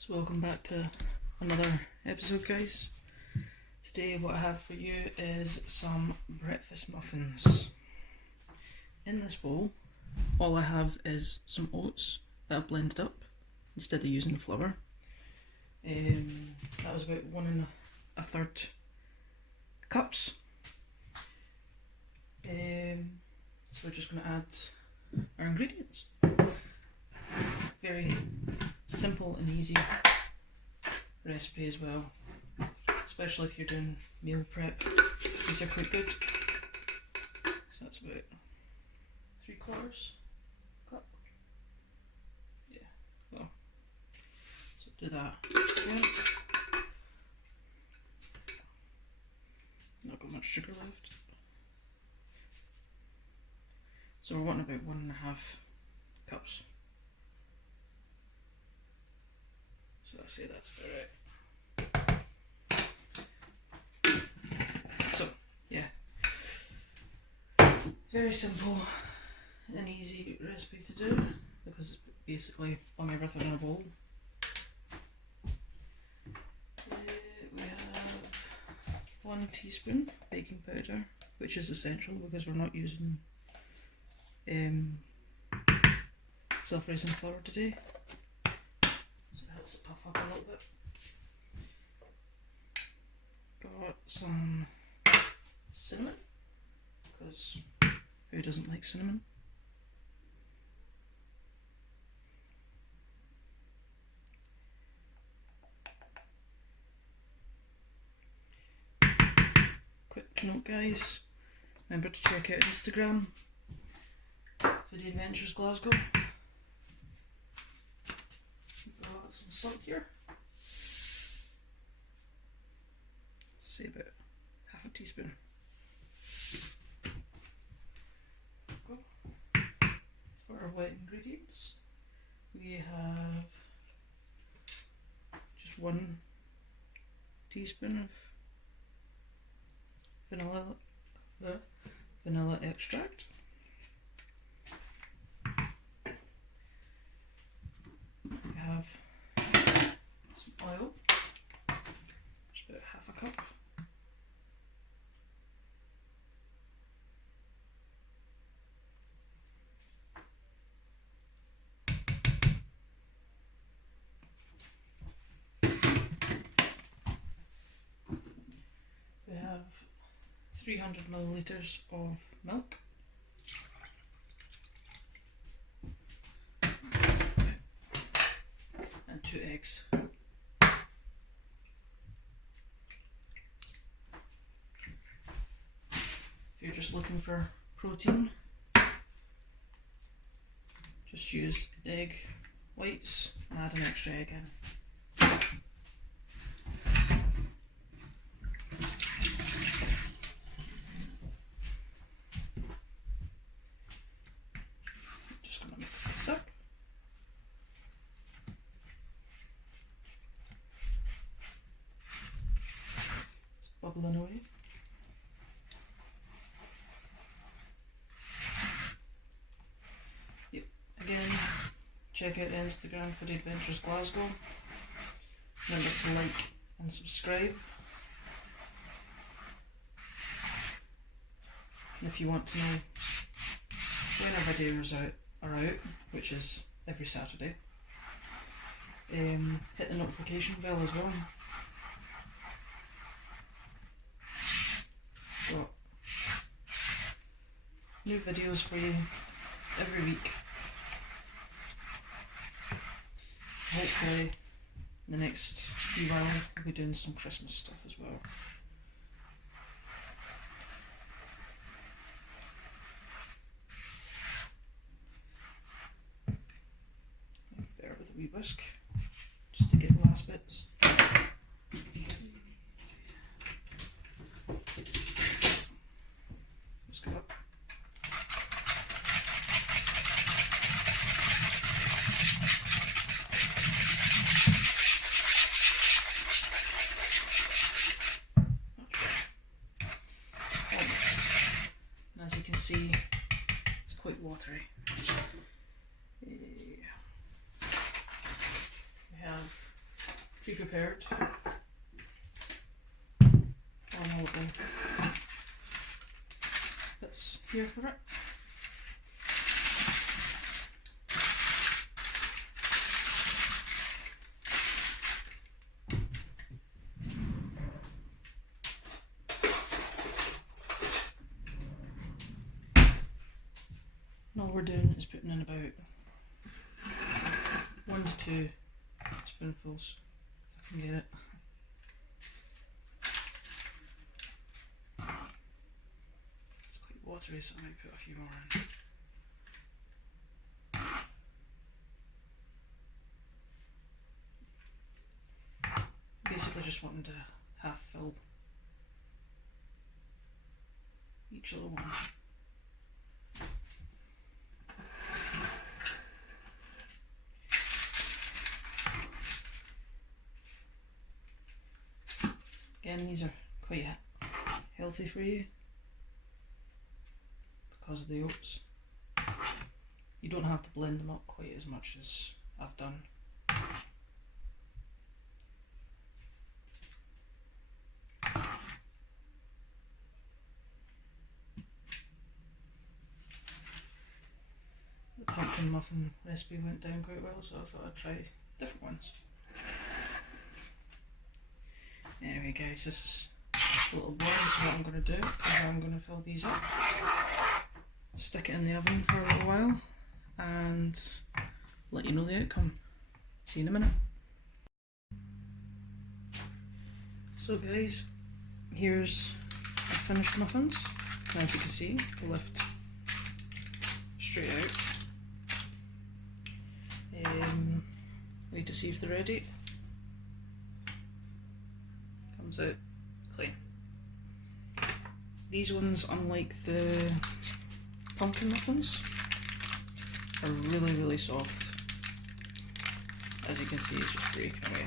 So welcome back to another episode, guys. Today what I have for you is some breakfast muffins. In this bowl, all I have is some oats that I've blended up instead of using the flour. That was about 1 1/3 cups. So we're just going to add our ingredients. Very simple and easy recipe as well, especially if you're doing meal prep. These are quite good. So that's about 3/4 cup. Yeah, well, so do that again. Not got much sugar left. So we're wanting about 1.5 cups. So I say that's about right. So, yeah. Very simple and easy recipe to do because it's basically bung everything in a bowl. We have 1 teaspoon baking powder, which is essential because we're not using self-raising flour today. Puff up a little bit. Got some cinnamon, because who doesn't like cinnamon? Quick note, guys, remember to check out Instagram for the Adventures Glasgow. Got some salt here. Say about 1/2 teaspoon. For our wet ingredients, we have just 1 teaspoon of vanilla extract. We have some oil, just about 1/2 cup. We have 300 millilitres of milk. And 2 eggs. If you're just looking for protein, just use egg whites and add an extra egg in. Just going to mix this up. It's bubbling away. Again, check out Instagram for the Adventures Glasgow. Remember to like and subscribe. And if you want to know when our videos are out, which is every Saturday, hit the notification bell as well. Got new videos for you every week. Hopefully in the next few while we'll be doing some Christmas stuff as well. Bear with a wee whisk just to get the last bits. Whisk it up. As you can see, it's quite watery. We have be prepared. One whole bits here for it. And all we're doing is putting in about 1 to 2 spoonfuls, if I can get it. It's quite watery, so I might put a few more in. Basically just wanting to half fill each little one. Again, these are quite healthy for you because of the oats. You don't have to blend them up quite as much as I've done. The pumpkin muffin recipe went down quite well, so I thought I'd try different ones. Anyway guys, this is a little boring, so what I'm going to do is I'm going to fill these up, stick it in the oven for a little while and let you know the outcome. See you in a minute. So guys, here's our finished muffins. And as you can see, they lift straight out. Wait to see if they're ready. Comes out clean. These ones, unlike the pumpkin muffins, are really, really soft. As you can see, it's just breaking away.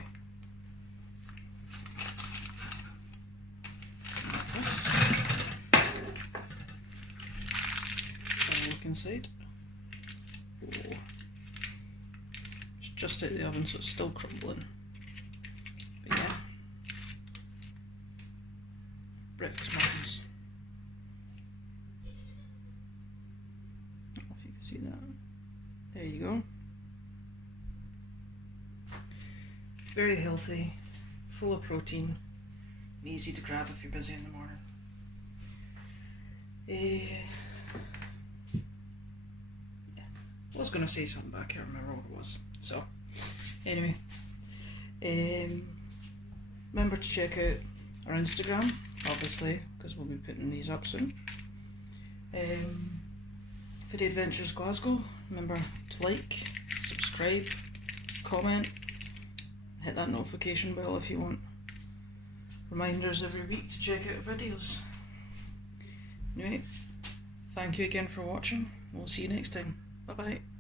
Have a look inside. Oh. It's just out of the oven, so it's still crumbling. But yeah. Breakfast muffins. I don't know if you can see that. There you go. Very healthy, full of protein, and easy to grab if you're busy in the morning. Yeah. I was going to say something, but I can't remember what it was. So, anyway, remember to check out our Instagram, obviously, because we'll be putting these up soon. Foodie Adventures Glasgow, remember to like, subscribe, comment, hit that notification bell if you want reminders every week to check out videos. Anyway, thank you again for watching. We'll see you next time. Bye bye.